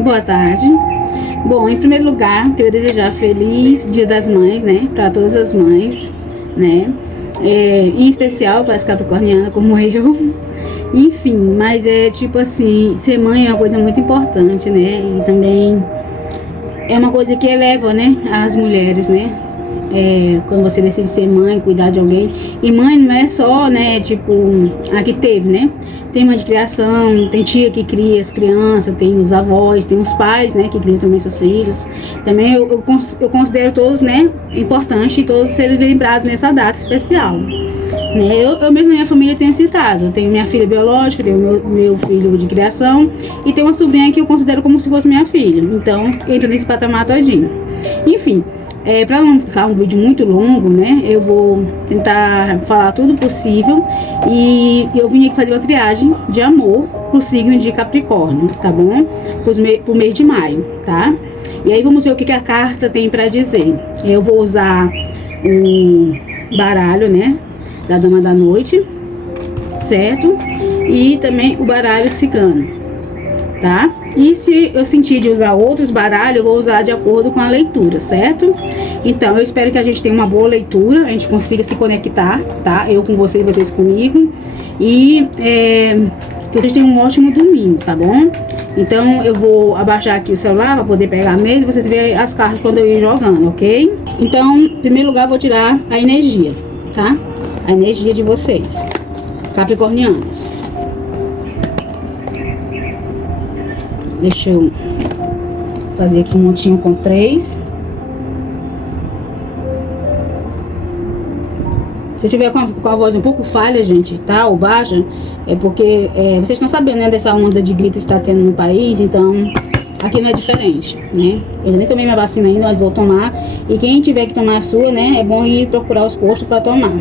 Boa tarde. Bom, em primeiro lugar, queria desejar feliz Dia das Mães, né? Para todas as mães, né? Em especial para as capricornianas como eu. Enfim, mas é tipo assim, ser mãe é uma coisa muito importante, né? E também é uma coisa que eleva, né? As mulheres, né? Quando você decide ser mãe, cuidar de alguém. E mãe não é só, né, tipo, a que teve, né? Tem mãe de criação, tem tia que cria as crianças, tem os avós, tem os pais, né, que criam também seus filhos. Também eu considero todos, né, importantes e todos serem lembrados nessa data especial. Né? Eu mesmo na minha família tenho esse caso. Eu tenho minha filha biológica, tenho meu filho de criação e tenho uma sobrinha que eu considero como se fosse minha filha. Então, entra nesse patamar todinho. Enfim, para não ficar um vídeo muito longo, né? Eu vou tentar falar tudo possível. E eu vim aqui fazer uma triagem de amor pro signo de Capricórnio, tá bom? Pro mês de maio, tá? E aí vamos ver o que a carta tem para dizer. Eu vou usar o baralho, né? Da Dama da Noite, certo? E também o baralho cigano, tá? E se eu sentir de usar outros baralhos, eu vou usar de acordo com a leitura, certo? Então, eu espero que a gente tenha uma boa leitura, a gente consiga se conectar, tá? Eu com você e vocês comigo. E que vocês tenham um ótimo domingo, tá bom? Então, eu vou abaixar aqui o celular para poder pegar a mesa e vocês verem as cartas quando eu ir jogando, ok? Então, em primeiro lugar, eu vou tirar a energia, tá? A energia de vocês, capricornianos. Deixa eu fazer aqui um montinho com 3. Se eu tiver com a voz um pouco falha, gente, tá? Ou baixa, é porque vocês estão sabendo, né, dessa onda de gripe que tá tendo no país, então aqui não é diferente, né? Eu nem tomei minha vacina ainda, mas vou tomar. E quem tiver que tomar a sua, né, é bom ir procurar os postos para tomar.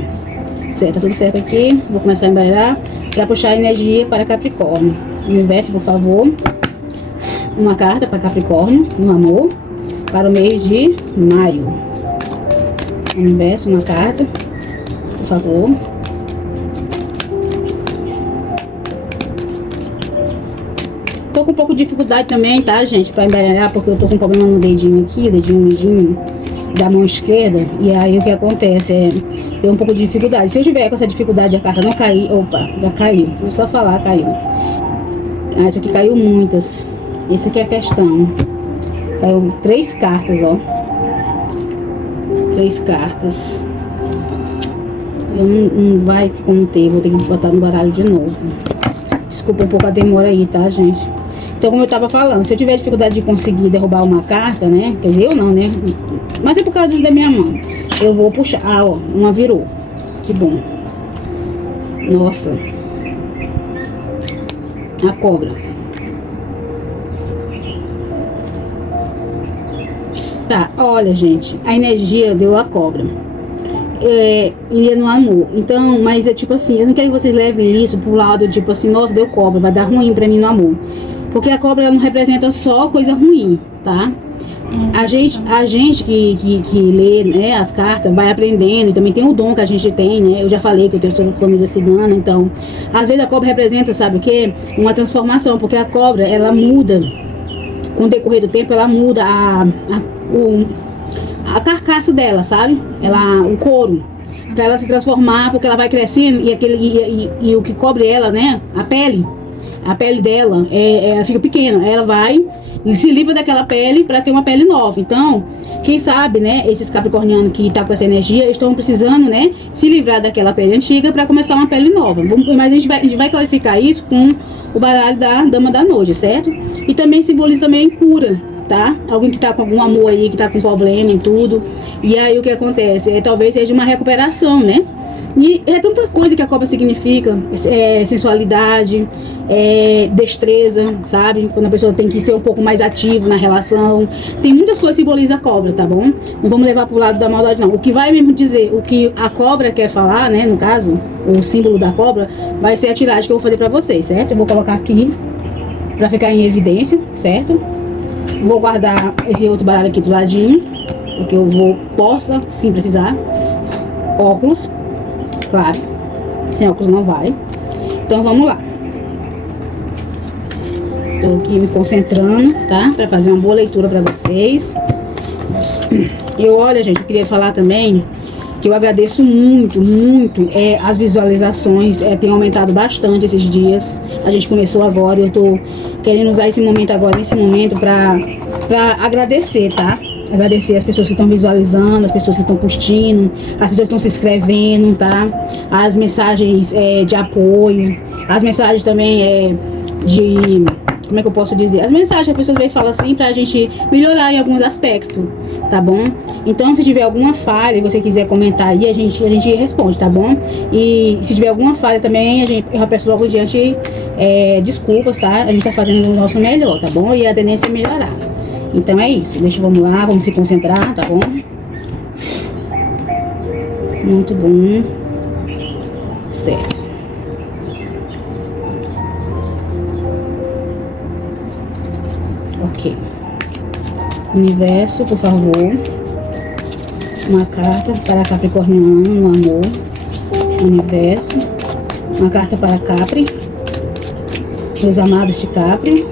Certo, tá tudo certo aqui. Vou começar a embaralhar para puxar a energia para Capricórnio. Universo, por favor. Uma carta para Capricórnio, no amor, para o mês de maio. Universo, uma carta, por favor. Tô com um pouco de dificuldade também, tá, gente, para embaralhar, porque eu tô com um problema no dedinho aqui, o dedinho da mão esquerda. E aí o que acontece tem um pouco de dificuldade. Se eu tiver com essa dificuldade, a carta não cair, opa, já caiu. Vou só falar, caiu. Ah, isso aqui caiu muitas. Essa aqui é a questão. Caiu 3 cartas, ó. 3 cartas. Eu não vai como ter, vou ter que botar no baralho de novo. Desculpa um pouco a demora aí, tá, gente? Então, como eu tava falando, se eu tiver dificuldade de conseguir derrubar uma carta, né? Quer dizer, eu não, né? Mas é por causa da minha mão. Eu vou puxar. Ah, ó, uma virou. Que bom. Nossa. A cobra. Tá, olha, gente. A energia deu a cobra. Iria no amor. Então, mas é tipo assim, eu não quero que vocês levem isso pro lado, tipo assim, nossa, deu cobra, vai dar ruim pra mim no amor. Porque a cobra ela não representa só coisa ruim, tá? A gente que lê, né, as cartas, vai aprendendo, e também tem o dom que a gente tem, né? Eu já falei que eu tenho família cigana, então, às vezes a cobra representa, sabe o quê? Uma transformação, porque a cobra, ela muda, com o decorrer do tempo, ela muda a carcaça dela, sabe? O couro, pra ela se transformar, porque ela vai crescendo e o que cobre ela, né? A pele dela, ela fica pequena, ela vai se livra daquela pele para ter uma pele nova. Então, quem sabe, né, esses capricornianos que tá com essa energia estão precisando, né, se livrar daquela pele antiga para começar uma pele nova. Mas a gente vai clarificar isso com o baralho da Dama da Noite, certo? E também simboliza também cura, tá? Alguém que tá com algum amor aí, que tá com problema e tudo. E aí o que acontece? Talvez seja uma recuperação, né? E é tanta coisa que a cobra significa, sensualidade, destreza, sabe? Quando a pessoa tem que ser um pouco mais ativo na relação. Tem muitas coisas que simbolizam a cobra, tá bom? Não vamos levar pro lado da maldade, não. O que vai mesmo dizer, o que a cobra quer falar, né? No caso, o símbolo da cobra, vai ser a tiragem que eu vou fazer pra vocês, certo? Eu vou colocar aqui pra ficar em evidência, certo? Vou guardar esse outro baralho aqui do ladinho, porque possa sim precisar. Óculos. Claro, sem óculos não vai. Então vamos lá. Tô aqui me concentrando, tá? Pra fazer uma boa leitura pra vocês. Olha, gente, eu queria falar também que eu agradeço muito, muito as visualizações, tem aumentado bastante esses dias. A gente começou agora, eu tô querendo usar esse momento agora, nesse momento, pra agradecer, tá? Agradecer as pessoas que estão visualizando, as pessoas que estão curtindo, as pessoas que estão se inscrevendo, tá? As mensagens de apoio, as mensagens também de... Como é que eu posso dizer? As mensagens que as pessoas vêm e falam assim pra gente melhorar em alguns aspectos, tá bom? Então, se tiver alguma falha e você quiser comentar aí, a gente responde, tá bom? E se tiver alguma falha também, eu já peço logo adiante desculpas, tá? A gente tá fazendo o nosso melhor, tá bom? E a tendência é melhorar. Então é isso. Vamos lá, vamos se concentrar, tá bom? Muito bom. Certo. Ok. Universo, por favor. Uma carta para Capricorniano no amor. Universo. Uma carta para Capri. Meus amados de Capri.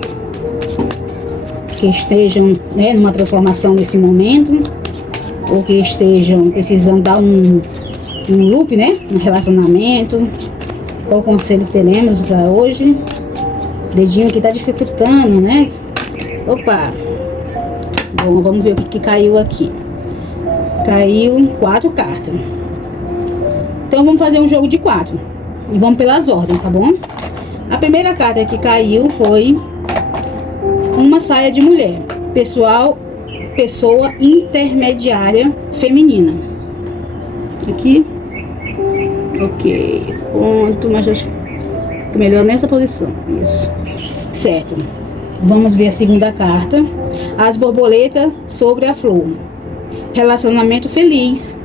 Que estejam, né, numa transformação nesse momento. Ou que estejam precisando dar um loop, né? Um relacionamento. Qual o conselho que teremos para hoje? Dedinho que tá dificultando, né? Opa! Bom, vamos ver o que caiu aqui. Caiu 4 cartas. Então vamos fazer um jogo de 4. E vamos pelas ordens, tá bom? A primeira carta que caiu foi uma saia de mulher. Pessoa intermediária feminina. Aqui. Ok. Ponto, mas acho que melhor nessa posição. Isso. Certo. Vamos ver a segunda carta. As borboletas sobre a flor. Relacionamento feliz.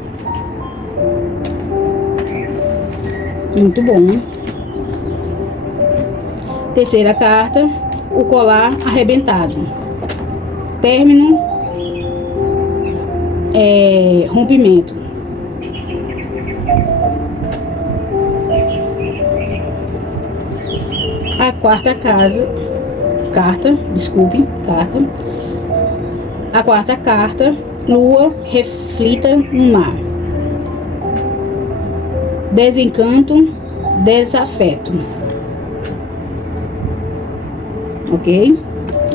Muito bom. Terceira carta. O colar arrebentado. Término. Rompimento. A quarta carta. A quarta carta, lua reflita no mar. Desencanto, desafeto. Ok?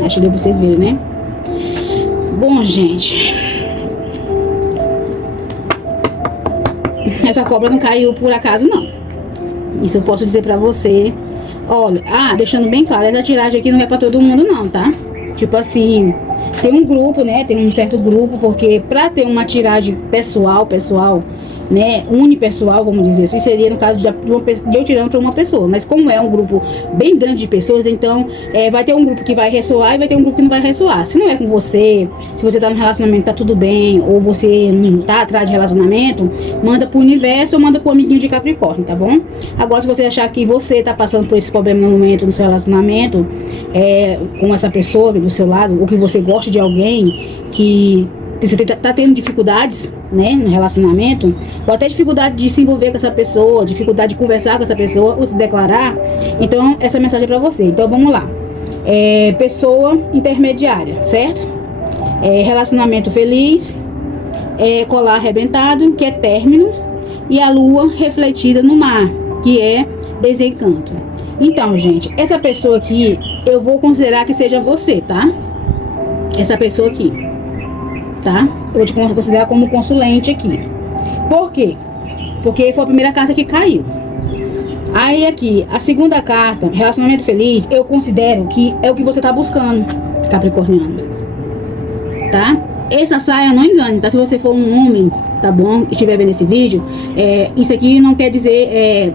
Acho que deu pra vocês verem, né? Bom, gente. Essa cobra não caiu por acaso, não. Isso eu posso dizer pra você. Olha, deixando bem claro, essa tiragem aqui não é pra todo mundo, não, tá? Tipo assim, tem um grupo, né? Tem um certo grupo, porque pra ter uma tiragem pessoal, né, unipessoal, vamos dizer assim, seria no caso de eu tirando para uma pessoa, mas como é um grupo bem grande de pessoas, então vai ter um grupo que vai ressoar e vai ter um grupo que não vai ressoar. Se não é com você, se você tá no relacionamento, tá tudo bem, ou você não tá atrás de relacionamento, manda pro universo ou manda pro amiguinho de Capricórnio, tá bom? Agora, se você achar que você tá passando por esse problema no momento, no seu relacionamento, com essa pessoa do seu lado, ou que você gosta de alguém que você tá tendo dificuldades, né, no relacionamento, ou até dificuldade de se envolver com essa pessoa, dificuldade de conversar com essa pessoa, ou se declarar, então essa mensagem é pra você. Então vamos lá. Pessoa intermediária, certo? Relacionamento feliz, colar arrebentado, que é término, e a lua refletida no mar, que é desencanto. Então, gente, essa pessoa aqui, eu vou considerar que seja você, tá? Essa pessoa aqui. Tá? Eu vou te considerar como consulente aqui. Por quê? Porque foi a primeira carta que caiu. Aí aqui, a segunda carta, relacionamento feliz, eu considero que é o que você tá buscando, Capricorniano. Tá? Essa saia, não engane, tá? Se você for um homem, tá bom? E estiver vendo esse vídeo, isso aqui não quer dizer...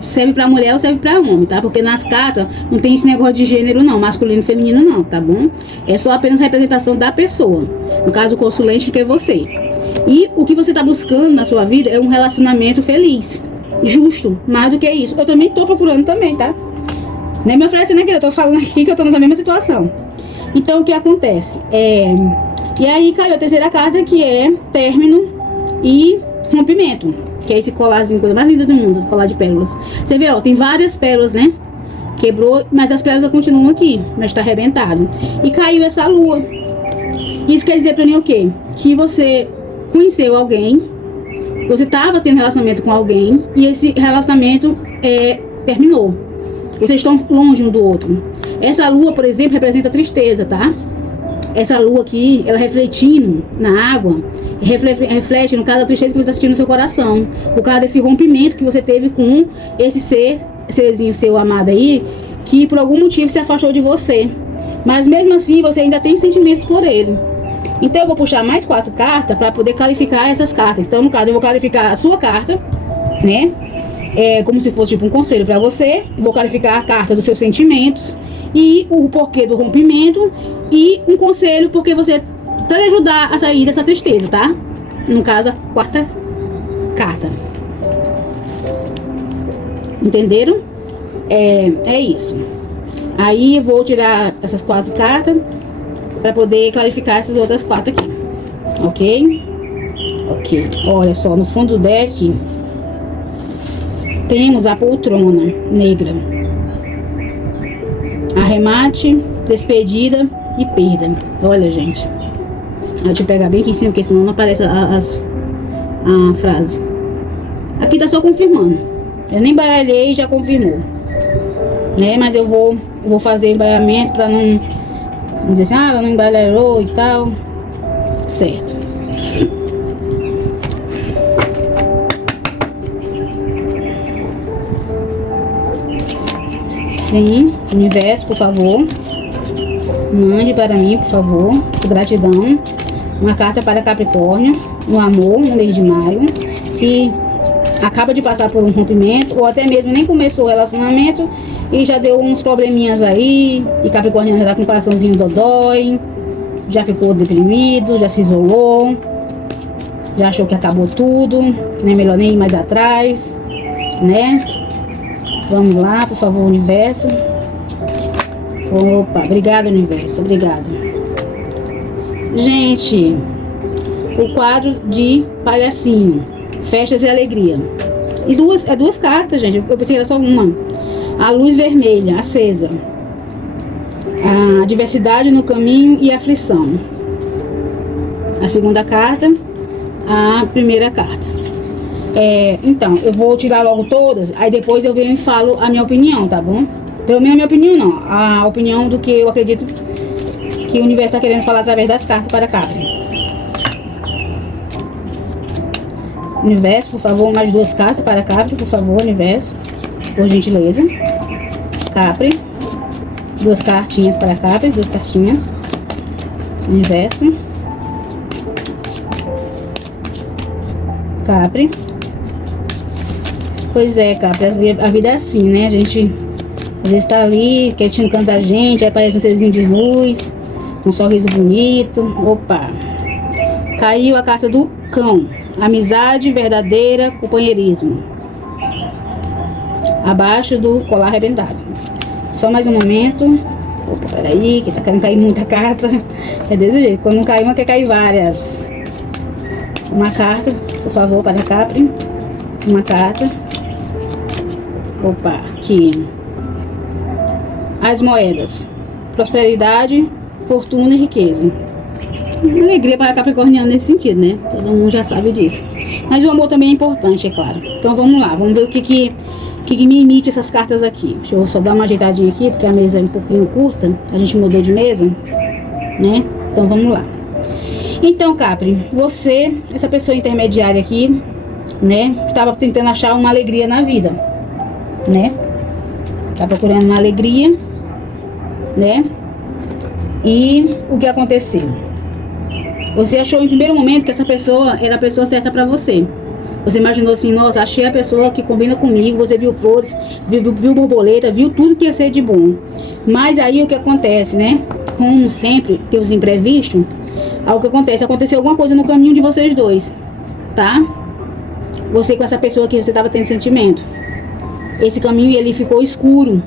serve pra mulher ou serve pra homem, tá? Porque nas cartas não tem esse negócio de gênero não, masculino e feminino não, tá bom? É só apenas a representação da pessoa. No caso, o consulente, que é você. E o que você tá buscando na sua vida é um relacionamento feliz, justo, mais do que isso. Eu também tô procurando também, tá? Nem me oferecendo aqui, eu tô falando aqui que eu tô nessa mesma situação. Então, o que acontece? E aí caiu a terceira carta, que é término e rompimento. Que é esse colarzinho, coisa mais linda do mundo, colar de pérolas. Você vê, ó, tem várias pérolas, né? quebrou, mas as pérolas continuam aqui, mas tá arrebentado. E caiu essa lua. Isso quer dizer pra mim o quê? Que você conheceu alguém, você tava tendo relacionamento com alguém, e esse relacionamento terminou. Vocês estão longe um do outro. Essa lua, por exemplo, representa tristeza, tá? Essa lua aqui, ela refletindo na água, reflete, no caso, a tristeza que você está sentindo no seu coração. Por causa desse rompimento que você teve com esse serzinho seu amado aí, que por algum motivo se afastou de você. Mas mesmo assim, você ainda tem sentimentos por ele. Então eu vou puxar mais 4 cartas para poder clarificar essas cartas. Então, no caso, eu vou clarificar a sua carta, né? Como se fosse tipo um conselho para você. Vou clarificar a carta dos seus sentimentos e o porquê do rompimento e um conselho porque você para lhe ajudar a sair dessa tristeza, tá? No caso, a 4ª carta. Entenderam? É isso. Aí eu vou tirar essas 4 cartas para poder clarificar essas outras 4 aqui. Ok? Ok. Olha só, no fundo do deck temos a poltrona negra. Arremate, despedida e perda. Olha, gente. Deixa eu pegar bem aqui em cima, porque senão não aparece a frase. Aqui tá só confirmando. Eu nem baralhei e já confirmou. Né? Mas eu vou fazer o embaralhamento pra não dizer assim, ela não embaralhou e tal. Certo. Sim, universo, por favor. Mande para mim, por favor. Gratidão. Uma carta para Capricórnio. O amor no mês de maio. Que acaba de passar por um rompimento. Ou até mesmo nem começou o relacionamento. E já deu uns probleminhas aí. E Capricórnio já tá com o coraçãozinho dodói. Já ficou deprimido. Já se isolou. Já achou que acabou tudo. Não é melhor nem ir mais atrás. Né? Vamos lá, por favor, universo. Opa, obrigada, universo. Obrigada. Gente, o quadro de palhacinho. Festas e alegria. E duas cartas, gente. Eu pensei que era só uma. A luz vermelha, acesa. A diversidade no caminho e aflição. A segunda carta. A primeira carta. Então, eu vou tirar logo todas, aí depois eu venho e falo a minha opinião, tá bom? Pelo menos a minha opinião não, a opinião do que eu acredito que o universo está querendo falar através das cartas para Capri. Universo, por favor, mais 2 cartas para Capri, por favor, universo, por gentileza. Capri, 2 cartinhas para Capri, 2 cartinhas. Universo. Capri. Pois é, Capri, a vida é assim, né? A gente às vezes tá ali, quietinho canta a gente, aí aparece um serzinho de luz, um sorriso bonito. Opa! Caiu a carta do cão. Amizade verdadeira, companheirismo. Abaixo do colar arrebentado. Só mais um momento. Opa, peraí, que tá querendo cair muita carta. É desse jeito. Quando não cai uma, quer cair várias. Uma carta, por favor, para Capri. Uma carta. Opa, aqui. As moedas. Prosperidade, fortuna e riqueza. Alegria para Capricorniano nesse sentido, né? Todo mundo já sabe disso. Mas o amor também é importante, é claro. Então vamos lá, vamos ver o que me emite essas cartas aqui. Deixa eu só dar uma ajeitadinha aqui, porque a mesa é um pouquinho curta. A gente mudou de mesa, né? Então vamos lá. Então, Capri, você, essa pessoa intermediária aqui, né? Estava tentando achar uma alegria na vida, né? Tá procurando uma alegria, né? E o que aconteceu? Você achou em primeiro momento que essa pessoa era a pessoa certa pra você. Você imaginou assim, nossa, achei a pessoa que combina comigo. Você viu flores, viu borboleta, viu tudo que ia ser de bom. Mas aí o que acontece, né? Como sempre, tem os imprevistos. Aí o que acontece? Aconteceu alguma coisa no caminho de vocês dois, tá? Você com essa pessoa que você estava tendo sentimento. Esse caminho ele ficou escuro.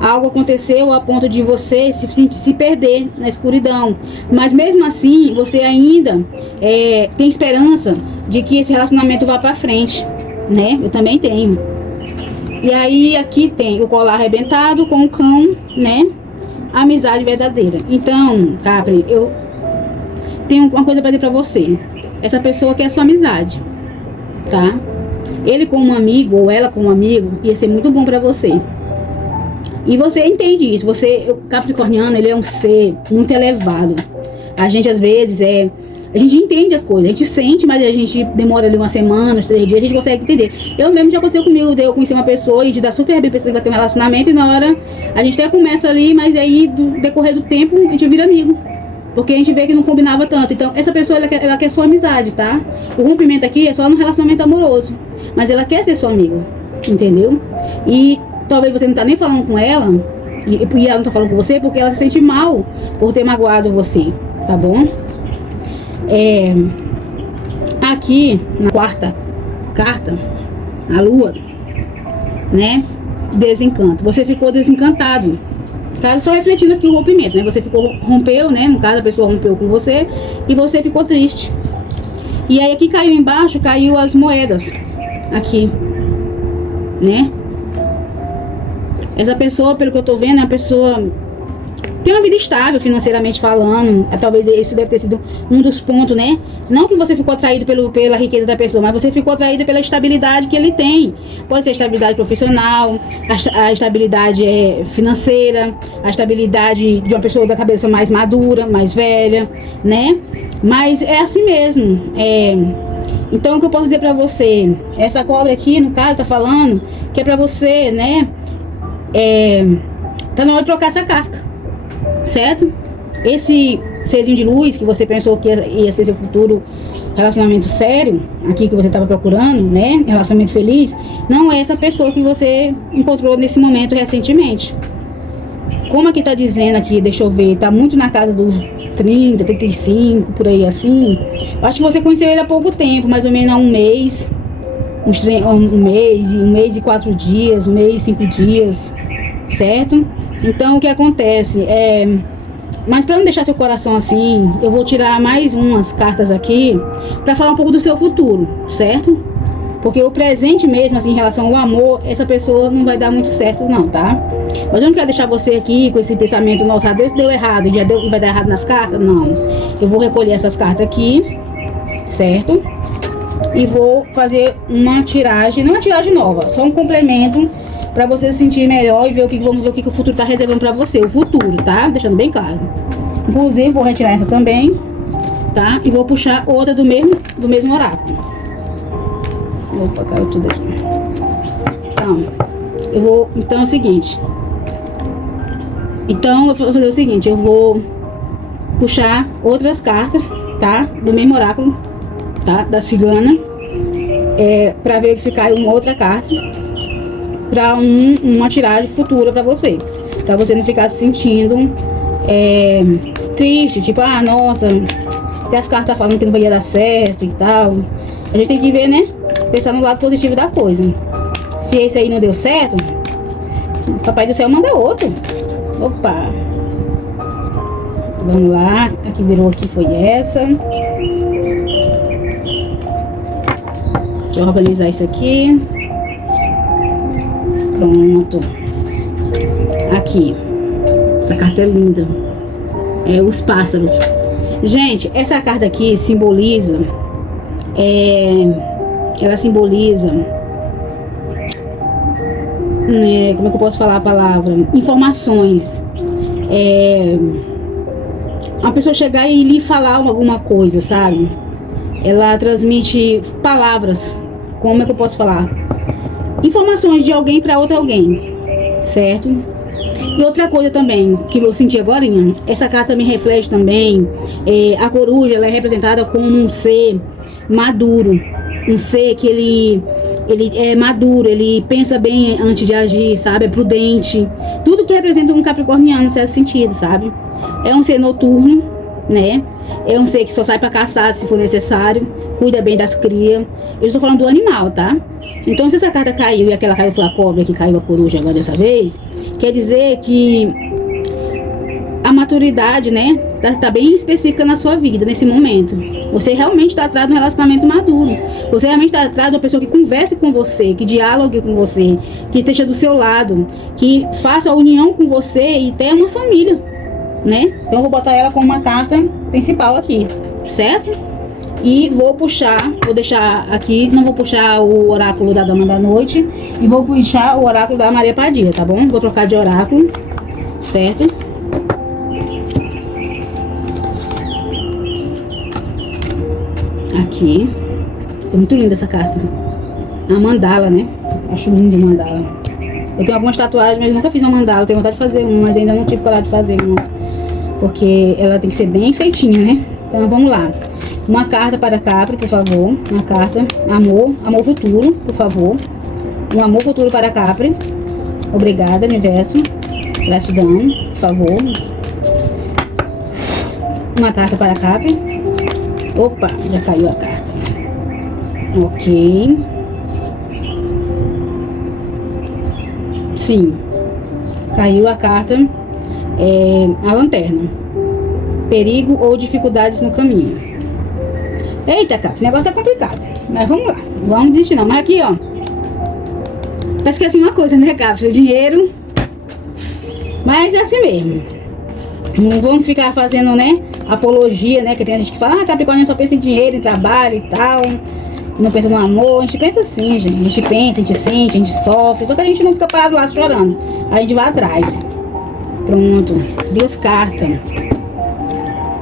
Algo aconteceu a ponto de você se perder na escuridão. Mas mesmo assim, você ainda tem esperança de que esse relacionamento vá pra frente, né? Eu também tenho. E aí aqui tem o colar arrebentado com o cão, né? Amizade verdadeira. Então, Capri, eu tenho uma coisa pra dizer pra você. Essa pessoa quer sua amizade, tá? Ele como um amigo ou ela como um amigo ia ser muito bom pra você. E você entende isso. O capricorniano, ele é um ser muito elevado. A gente às vezes a gente entende as coisas, a gente sente, mas a gente demora ali uma semana, uns 3 dias, a gente consegue entender. Eu mesmo já aconteceu comigo, de eu conhecer uma pessoa e de dar super bem, pensando que vai ter um relacionamento, e na hora a gente até começa ali, mas aí do decorrer do tempo a gente vira amigo. Porque a gente vê que não combinava tanto. Então essa pessoa, ela quer sua amizade, tá? O rompimento aqui é só no relacionamento amoroso, mas ela quer ser sua amiga, entendeu? E talvez você não tá nem falando com ela, e ela não tá falando com você porque ela se sente mal por ter magoado você, tá bom? Aqui na quarta carta, a lua, né? Desencanto. Você ficou desencantado. Caso só refletindo aqui o rompimento, né? Você rompeu, né? No caso, a pessoa rompeu com você e você ficou triste. E aí aqui caiu embaixo, caiu as moedas. Aqui, né? Essa pessoa, pelo que eu tô vendo, é uma pessoa tem uma vida estável financeiramente falando. Talvez isso deve ter sido um dos pontos, né? Não que você ficou atraído pela riqueza da pessoa, mas você ficou atraído pela estabilidade que ele tem. Pode ser a estabilidade profissional, a estabilidade financeira, a estabilidade de uma pessoa da cabeça mais madura, mais velha, né? Mas é assim mesmo. Então o que eu posso dizer pra você? Essa cobra aqui, no caso, tá falando que é pra você, né? Tá na hora de trocar essa casca. Certo? Esse serzinho de luz que você pensou que ia ser seu futuro relacionamento sério, aqui que você estava procurando, né? Relacionamento feliz, não é essa pessoa que você encontrou nesse momento recentemente. Como aqui tá dizendo aqui, deixa eu ver, tá muito na casa dos 30, 35, por aí assim. Eu acho que você conheceu ele há pouco tempo, mais ou menos há um mês. Um mês e 4 dias, um mês e 5 dias, certo? Então o que acontece mas para não deixar seu coração assim, eu vou tirar mais umas cartas aqui para falar um pouco do seu futuro, certo? Porque o presente mesmo, assim, em relação ao amor, essa pessoa não vai dar muito certo não, tá? Mas eu não quero deixar você aqui com esse pensamento, nossa, Deus deu errado, e vai dar errado nas cartas, não. Eu vou recolher essas cartas aqui, certo? E vou fazer uma tiragem, não uma tiragem nova, só um complemento pra você se sentir melhor e ver vamos ver o que o futuro tá reservando pra você. O futuro, tá? Deixando bem claro. Inclusive, vou retirar essa também, tá? E vou puxar outra do mesmo oráculo. Opa, caiu tudo aqui. Então é o seguinte. Então, eu vou fazer o seguinte. Eu vou puxar outras cartas, tá? Do mesmo oráculo, tá? Da cigana. Pra ver se cai uma outra carta. Pra uma tiragem futura pra você não ficar se sentindo triste, tipo, nossa, até as cartas falando que não vai dar certo e tal. A gente tem que ver, né, pensar no lado positivo da coisa. Se esse aí não deu certo, o Papai do Céu manda outro. Opa, vamos lá, a que virou aqui foi essa. Deixa eu organizar isso aqui. Pronto. Aqui. Essa carta é linda. Os pássaros. Gente, essa carta aqui simboliza... ela simboliza... como é que eu posso falar a palavra? Informações. Uma pessoa chegar e lhe falar alguma coisa, sabe? Ela transmite palavras. Como é que eu posso falar? Informações de alguém para outro alguém, certo? E outra coisa também que eu senti agora, essa carta me reflete também, a coruja, ela é representada como um ser maduro, um ser que ele é maduro, ele pensa bem antes de agir, sabe? É prudente, tudo que representa um capricorniano nesse sentido, sabe? É um ser noturno, né? É um ser que só sai para caçar se for necessário, cuida bem das crias. Eu estou falando do animal, tá? Então, se essa carta caiu e aquela caiu foi a cobra, que caiu a coruja agora dessa vez, quer dizer que a maturidade, né, tá bem específica na sua vida, nesse momento. Você realmente está atrás de um relacionamento maduro. Você realmente está atrás de uma pessoa que converse com você, que dialogue com você, que esteja do seu lado, que faça a união com você e tenha uma família, né? Então eu vou botar ela como uma carta principal aqui, certo? E vou puxar, vou deixar aqui, não vou puxar o oráculo da Dama da Noite e vou puxar o oráculo da Maria Padilha, tá bom? Vou trocar de oráculo, certo? Aqui. É muito linda essa carta. A mandala, né? Acho lindo mandala. Eu tenho algumas tatuagens, mas eu nunca fiz uma mandala. Eu tenho vontade de fazer uma, mas ainda não tive coragem de fazer uma. Porque ela tem que ser bem feitinha, né? Então vamos lá. Uma carta para Capri, por favor. Uma carta. Amor. Amor futuro, por favor. Um amor futuro para Capri. Obrigada, universo. Gratidão, por favor. Uma carta para Capri. Opa, já caiu a carta. Ok. Sim. Caiu a carta. A lanterna. Perigo ou dificuldades no caminho. Eita, cara, o negócio tá complicado. Mas vamos lá. Vamos desistir não. Mas aqui, ó. Parece que é assim uma coisa, né, cara? Precisa de dinheiro. Mas é assim mesmo. Não vamos ficar fazendo, né, apologia, né? Que tem gente que fala, Capricórnio só pensa em dinheiro, em trabalho e tal. Não pensa no amor. A gente pensa assim, gente. A gente pensa, a gente sente, a gente sofre. Só que a gente não fica parado lá chorando. A gente vai atrás. Pronto. 2 cartas.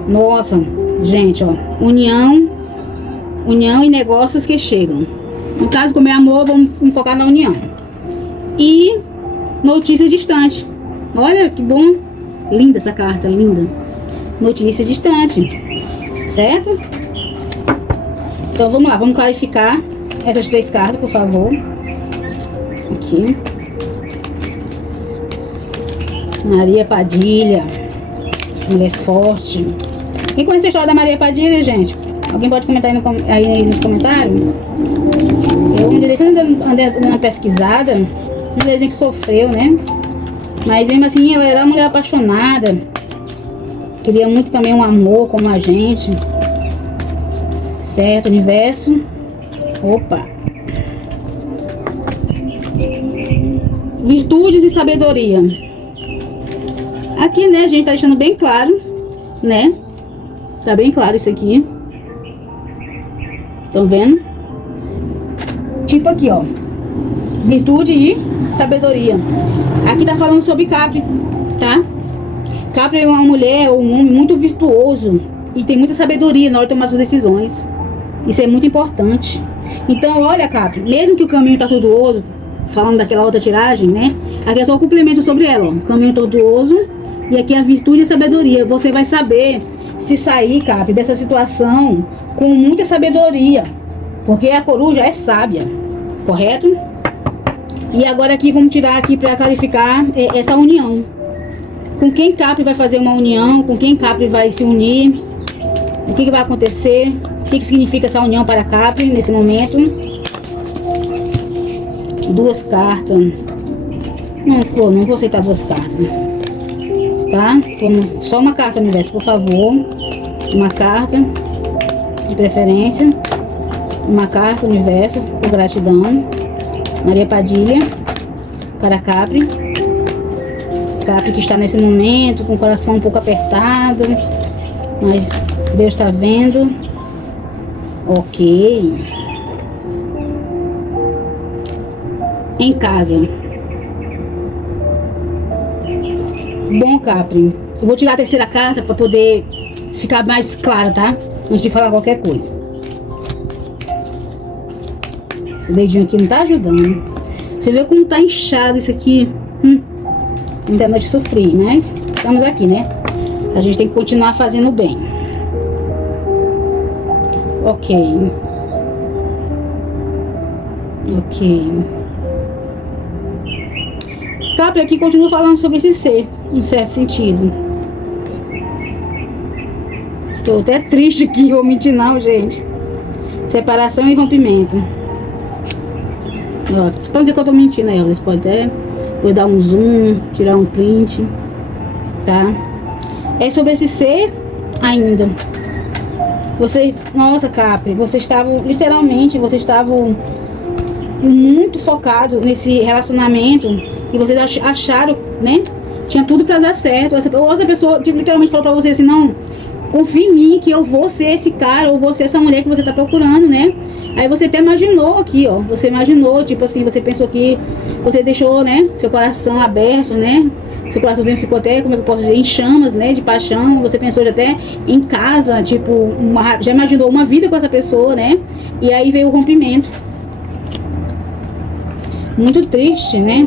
Nossa, gente, ó. União e negócios que chegam. No caso, como é amor, vamos focar na união. E notícia distante. Olha que bom. Linda essa carta, linda. Notícia distante. Certo? Então vamos lá, vamos clarificar essas 3 cartas, por favor. Aqui. Maria Padilha. Mulher forte. Quem conhece a história da Maria Padilha, gente? Alguém pode comentar aí nos comentários? Eu andei dando uma pesquisada. Uma mulherzinha que sofreu, né? Mas mesmo assim, ela era uma mulher apaixonada. Queria muito também um amor como a gente. Certo, universo. Opa. Virtudes e sabedoria. Aqui, né, a gente tá deixando bem claro, né? Tá bem claro isso aqui. Estão vendo? Tipo aqui, ó. Virtude e sabedoria. Aqui tá falando sobre Capri, tá? Capri é uma mulher ou um homem muito virtuoso e tem muita sabedoria na hora de tomar suas decisões. Isso é muito importante. Então, olha, Capri, mesmo que o caminho tá tortuoso, falando daquela outra tiragem, né? Aqui é só o complemento sobre ela, ó. Caminho tortuoso e aqui a virtude e a sabedoria. Você vai saber se sair, Capri, dessa situação com muita sabedoria, porque a coruja é sábia, correto? E agora aqui vamos tirar aqui para clarificar essa união. Com quem Capri vai fazer uma união? Com quem Capri vai se unir? O que vai acontecer? O que significa essa união para Capri nesse momento? 2 cartas. Não vou aceitar 2 cartas. Tá? Só uma carta, universo, por favor. Uma carta, de preferência. Uma carta, universo, por gratidão. Maria Padilha, para Capri. Capri que está nesse momento com o coração um pouco apertado, mas Deus está vendo. Ok. Em casa. Bom, Capri, eu vou tirar a 3ª carta para poder ficar mais claro, tá? Antes de falar qualquer coisa. Esse dedinho aqui não tá ajudando. Você vê como tá inchado isso aqui? Ainda noite sofri, mas estamos aqui, né? A gente tem que continuar fazendo bem. Ok. Capri aqui continua falando sobre esse ser, em certo sentido. Tô até triste aqui, vou mentir não, gente. Separação e rompimento. Ó, pra dizer que eu tô mentindo aí, ó. Vocês podem até... Vou dar um zoom, tirar um print, tá? É sobre esse ser, ainda. Vocês, nossa, Capri, vocês estavam, literalmente, vocês estavam muito focados nesse relacionamento e vocês acharam, né? Tinha tudo pra dar certo. Essa pessoa tipo, literalmente falou pra você assim, não, confia em mim que eu vou ser esse cara ou vou ser essa mulher que você tá procurando, né? Aí você até imaginou aqui, ó. Você imaginou, tipo assim, você pensou que você deixou, né, seu coração aberto, né? Seu coraçãozinho ficou até, como é que eu posso dizer, em chamas, né, de paixão. Você pensou já até em casa, tipo, já imaginou uma vida com essa pessoa, né? E aí veio o rompimento. Muito triste, né?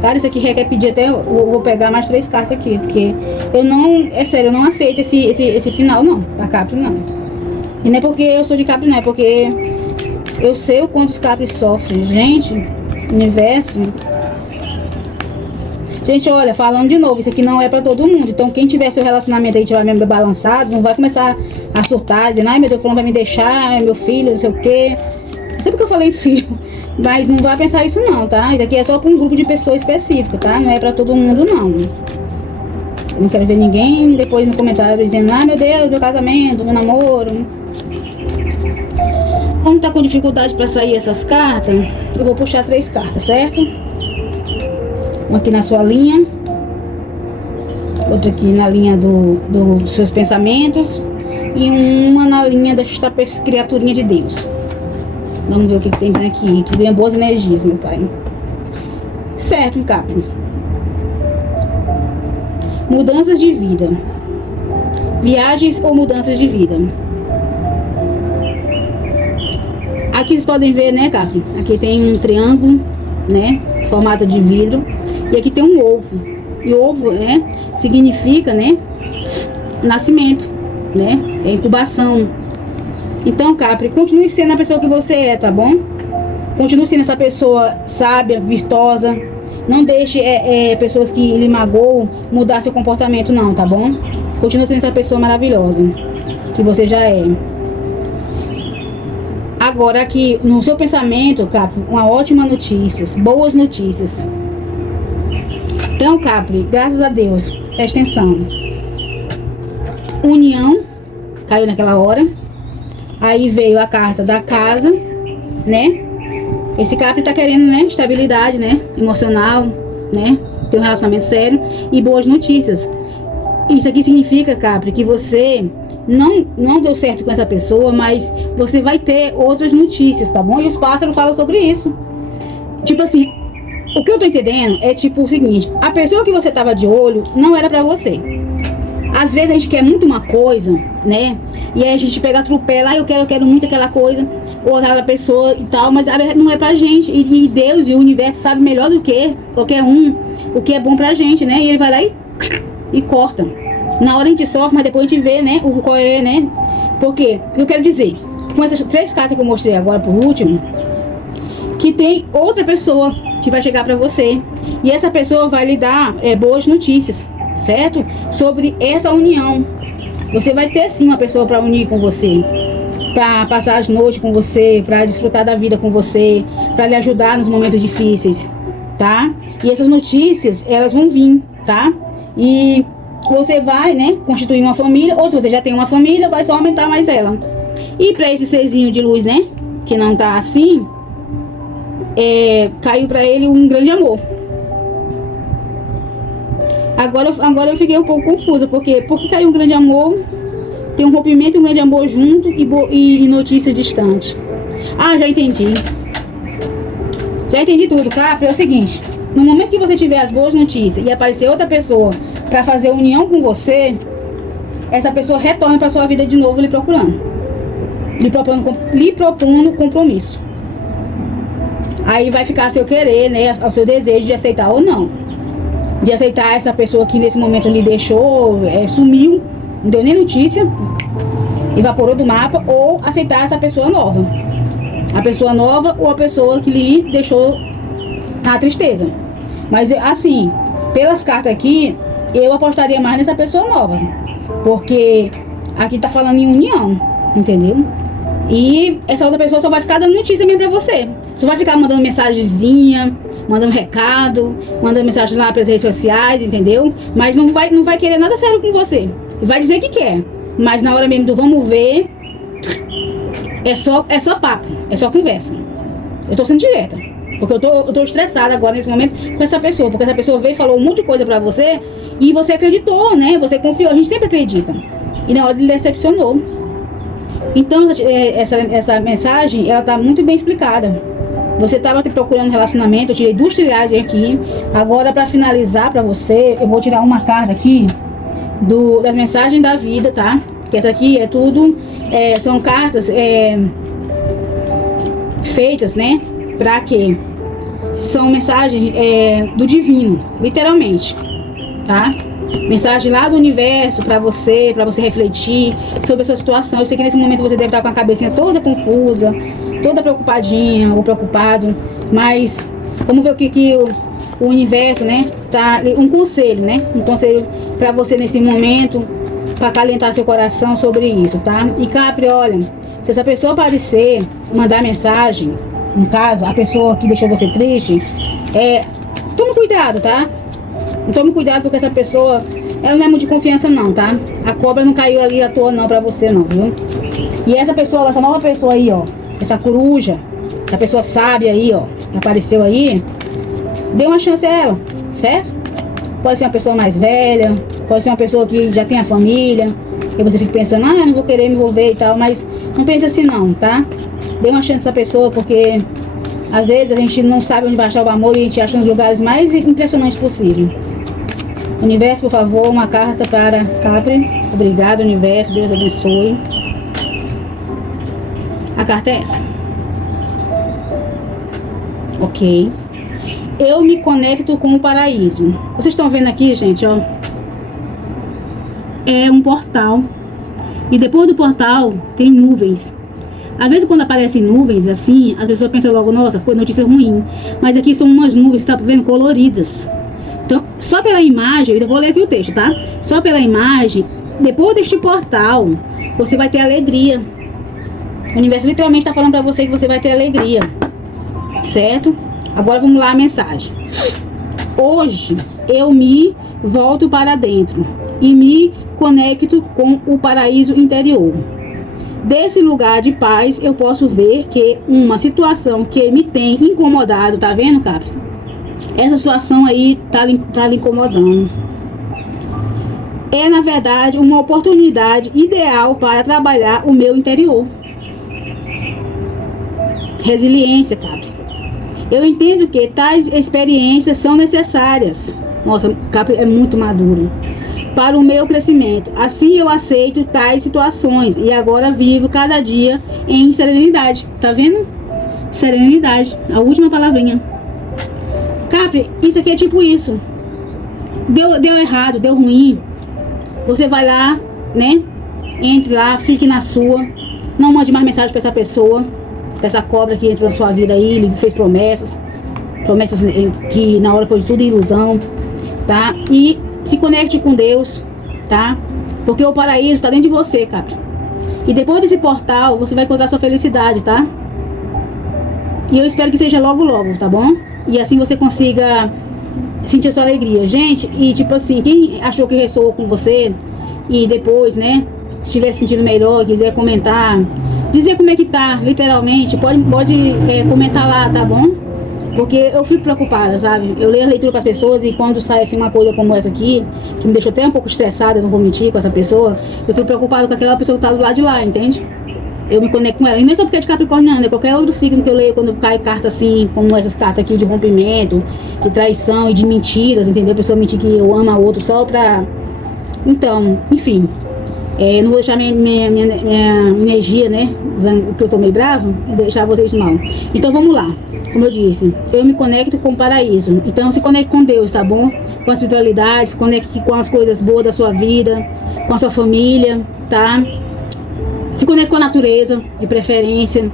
Cara, isso aqui requer pedir até, eu vou pegar mais 3 cartas aqui, porque eu não, é sério, eu não aceito esse final, não, da Capri, não. E não é porque eu sou de Capri, não, é porque eu sei o quanto os Capri sofrem. Gente, universo. Gente, olha, falando de novo, isso aqui não é pra todo mundo. Então, quem tiver seu relacionamento aí, tiver meio balançado, não vai começar a surtar, dizendo, ai meu Deus, fulano vai me deixar, meu filho, não sei o quê. Não sei porque eu falei filho, mas não vai pensar isso não, tá? Isso aqui é só pra um grupo de pessoas específico, tá? Não é pra todo mundo, não. Eu não quero ver ninguém depois no comentário dizendo, ai meu Deus, meu casamento, meu namoro. Como tá com dificuldade pra sair essas cartas, eu vou puxar 3 cartas, certo? Uma aqui na sua linha, outra aqui na linha dos seus pensamentos e uma na linha desta criaturinha de Deus. Vamos ver o que tem aqui, que vem boas energias, meu pai. Certo, Capri. Mudanças de vida. Viagens ou mudanças de vida. Aqui vocês podem ver, né, Capri? Aqui tem um triângulo, né, formato de vidro. E aqui tem um ovo. E ovo, né, significa, né, nascimento, né, é incubação. Então, Capri, continue sendo a pessoa que você é, tá bom? Continue sendo essa pessoa sábia, virtuosa. Não deixe pessoas que lhe magoam mudar seu comportamento, não, tá bom? Continue sendo essa pessoa maravilhosa que você já é. Agora, aqui no seu pensamento, Capri, uma ótima notícia, boas notícias. Então, Capri, graças a Deus, presta atenção. União, caiu naquela hora. Aí veio a carta da casa, né? Esse Capri tá querendo, né, estabilidade, né, emocional, né, ter um relacionamento sério e boas notícias. Isso aqui significa, Capri, que você não deu certo com essa pessoa, mas você vai ter outras notícias, tá bom? E os pássaros falam sobre isso. Tipo assim, o que eu tô entendendo é tipo o seguinte, a pessoa que você tava de olho não era pra você. Às vezes a gente quer muito uma coisa, né? E aí a gente pega, atropela, eu quero muito aquela coisa, ou aquela pessoa e tal, mas não é pra gente. E Deus e o universo sabe melhor do que qualquer um o que é bom pra gente, né? E ele vai lá e corta. Na hora a gente sofre, mas depois a gente vê, né? O qual é, né? Porque eu quero dizer, com essas 3 cartas que eu mostrei agora por último, que tem outra pessoa que vai chegar pra você. E essa pessoa vai lhe dar boas notícias, certo? Sobre essa união. Você vai ter sim uma pessoa para unir com você, para passar as noites com você, para desfrutar da vida com você, para lhe ajudar nos momentos difíceis, tá? E essas notícias, elas vão vir, tá? E você vai, né, constituir uma família, ou se você já tem uma família, vai só aumentar mais ela. E para esse serzinho de luz, né, que não tá assim, caiu para ele um grande amor. Agora eu fiquei um pouco confusa, porque caiu um grande amor, tem um rompimento e um grande amor junto e notícias distantes. Ah, já entendi. Já entendi tudo, Capri. É o seguinte, no momento que você tiver as boas notícias e aparecer outra pessoa para fazer união com você, essa pessoa retorna para sua vida de novo lhe procurando. Lhe propondo compromisso. Aí vai ficar a seu querer, né, ao seu desejo de aceitar ou não. De aceitar essa pessoa que nesse momento lhe deixou, sumiu, não deu nem notícia, evaporou do mapa, ou aceitar essa pessoa nova. A pessoa nova ou a pessoa que lhe deixou na tristeza. Mas assim, pelas cartas aqui, eu apostaria mais nessa pessoa nova. Porque aqui tá falando em união, entendeu? E essa outra pessoa só vai ficar dando notícia mesmo pra você. Só vai ficar mandando mensagenzinha, mandando recado, mandando mensagem lá pelas redes sociais, entendeu? Mas não vai querer nada sério com você. Vai dizer que quer, Mas na hora mesmo do vamos ver, é só papo, é só conversa. Eu tô sendo direta. Porque eu tô estressada agora nesse momento com essa pessoa. Porque essa pessoa veio e falou um monte de coisa pra você e você acreditou, né? Você confiou. A gente sempre acredita. E na hora ele decepcionou. Então, essa mensagem, ela tá muito bem explicada. Você estava procurando um relacionamento, eu tirei 2 tiragens aqui. Agora, para finalizar para você, eu vou tirar uma carta aqui das mensagens da vida, tá? Que essa aqui é tudo, são cartas feitas, né? Para quê? São mensagens do divino, literalmente, tá? Mensagem lá do universo para você refletir sobre a sua situação. Eu sei que nesse momento você deve estar com a cabecinha toda confusa, toda preocupadinha ou preocupado, mas vamos ver o que o universo, né, tá, um conselho para você nesse momento, para acalentar seu coração sobre isso, tá? E Capri, olha, se essa pessoa aparecer, mandar mensagem, no caso, a pessoa que deixou você triste, tome cuidado, tá? Tome cuidado porque essa pessoa, ela não é muito de confiança não, tá? A cobra não caiu ali à toa não pra você não, viu? E essa pessoa, essa nova pessoa aí, ó, essa coruja, essa pessoa sábia aí, ó, que apareceu aí, dê uma chance a ela, certo? Pode ser uma pessoa mais velha, pode ser uma pessoa que já tem a família, e você fica pensando, eu não vou querer me envolver e tal, mas não pense assim não, tá? Dê uma chance a essa pessoa, porque às vezes a gente não sabe onde vai achar o amor e a gente acha nos lugares mais impressionantes possível. Universo, por favor, uma carta para Capri. Obrigado, universo, Deus abençoe. A carta é essa. Ok. Eu me conecto com o paraíso. Vocês estão vendo aqui, gente, ó. É um portal. E depois do portal tem nuvens. Às vezes quando aparecem nuvens assim, as pessoas pensam logo, nossa, foi notícia ruim. Mas aqui são umas nuvens, tá vendo, coloridas. Então, só pela imagem, eu vou ler aqui o texto, tá? Só pela imagem, depois deste portal, você vai ter alegria. O universo literalmente está falando para você que você vai ter alegria, certo? Agora vamos lá a mensagem. Hoje eu me volto para dentro e me conecto com o paraíso interior. Desse lugar de paz eu posso ver que uma situação que me tem incomodado, tá vendo, Capri? Essa situação aí tá lhe incomodando. É, na verdade, uma oportunidade ideal para trabalhar o meu interior. Resiliência, Capri. Eu entendo que tais experiências são necessárias. Nossa, Capri é muito maduro. Para o meu crescimento. Assim eu aceito tais situações e agora vivo cada dia em serenidade. Tá vendo? Serenidade. A última palavrinha. Capri, isso aqui é tipo isso. Deu errado, deu ruim. Você vai lá, né? Entre lá, fique na sua. Não mande mais mensagem pra essa pessoa, pra essa cobra que entrou na sua vida aí. Ele fez promessas. Promessas que na hora foi tudo ilusão, tá? E se conecte com Deus, tá? Porque o paraíso tá dentro de você, Capri. E depois desse portal, você vai encontrar sua felicidade, tá? E eu espero que seja logo, logo, tá bom? E assim você consiga sentir a sua alegria. Gente, e tipo assim, quem achou que ressoou com você e depois, né, se estiver se sentindo melhor, quiser comentar, dizer como é que tá, literalmente, pode comentar lá, tá bom? Porque eu fico preocupada, sabe? Eu leio a leitura para as pessoas e quando sai assim uma coisa como essa aqui, que me deixou até um pouco estressada, não vou mentir com essa pessoa, eu fico preocupada com aquela pessoa que tá do lado de lá, entende? Eu me conecto com ela. E não é só porque é de Capricórnio, não. É qualquer outro signo que eu leio quando cai carta assim, como essas cartas aqui de rompimento, de traição e de mentiras, entendeu? A pessoa mentir que eu amo a outro só pra... Então, enfim. Não vou deixar minha energia, né? Que eu tô meio bravo, e deixar vocês mal. Então vamos lá. Como eu disse, eu me conecto com o paraíso. Então se conecte com Deus, tá bom? Com a espiritualidade, se conecte com as coisas boas da sua vida, com a sua família, tá? Se conecte com a natureza, de preferência.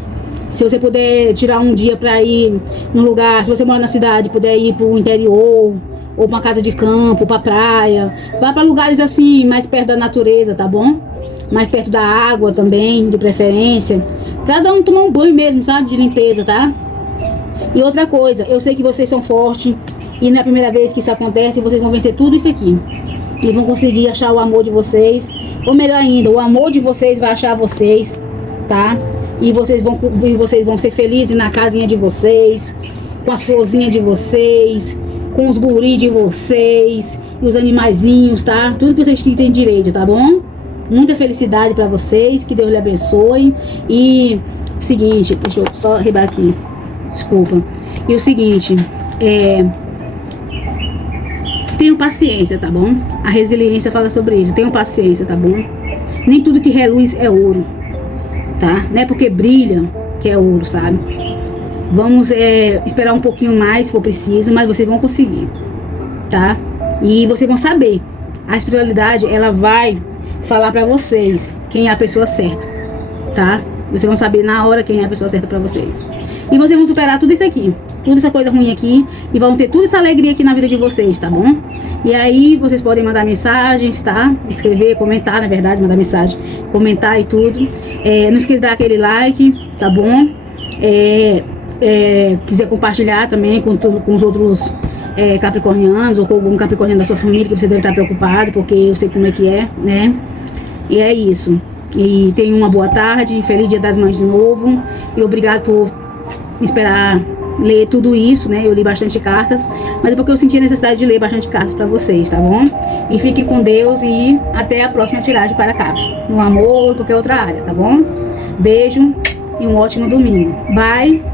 Se você puder tirar um dia para ir num lugar, se você mora na cidade, puder ir pro interior, ou pra uma casa de campo, pra praia. Vá para lugares assim, mais perto da natureza, tá bom? Mais perto da água também, de preferência. Pra tomar um banho mesmo, sabe? De limpeza, tá? E outra coisa, eu sei que vocês são fortes. E não é a primeira vez que isso acontece, vocês vão vencer tudo isso aqui. e vão conseguir achar o amor de vocês, ou melhor ainda, o amor de vocês vai achar vocês, tá? E vocês vão ser felizes na casinha de vocês, com as florzinhas de vocês, com os guris de vocês, e os animaizinhos, tá? Tudo que vocês têm direito, tá bom? Muita felicidade pra vocês, que Deus lhe abençoe. E seguinte, deixa eu só arrebar aqui, desculpa. E o seguinte, tenham paciência, tá bom? A resiliência fala sobre isso. Tenham paciência, tá bom? Nem tudo que reluz é ouro, tá? Não é porque brilha que é ouro, sabe? Vamos esperar um pouquinho mais, se for preciso, mas vocês vão conseguir, tá? E vocês vão saber. A espiritualidade, ela vai falar pra vocês quem é a pessoa certa, tá? Vocês vão saber na hora quem é a pessoa certa pra vocês. E vocês vão superar tudo isso aqui, toda essa coisa ruim aqui, e vão ter toda essa alegria aqui na vida de vocês, tá bom? E aí vocês podem mandar mensagens, tá? Escrever, comentar, na verdade, mandar mensagem, comentar e tudo. Não esqueça de dar aquele like, tá bom? Quiser compartilhar também com os outros capricornianos, ou com algum capricorniano da sua família que você deve estar preocupado, porque eu sei como é que é, né? E é isso. E tenha uma boa tarde, feliz Dia das Mães de novo, e obrigado por me esperar ler tudo isso, né? Eu li bastante cartas, mas é porque eu senti a necessidade de ler bastante cartas pra vocês, tá bom? E fiquem com Deus e até a próxima tiragem para Capri, no amor ou qualquer outra área, tá bom? Beijo e um ótimo domingo. Bye!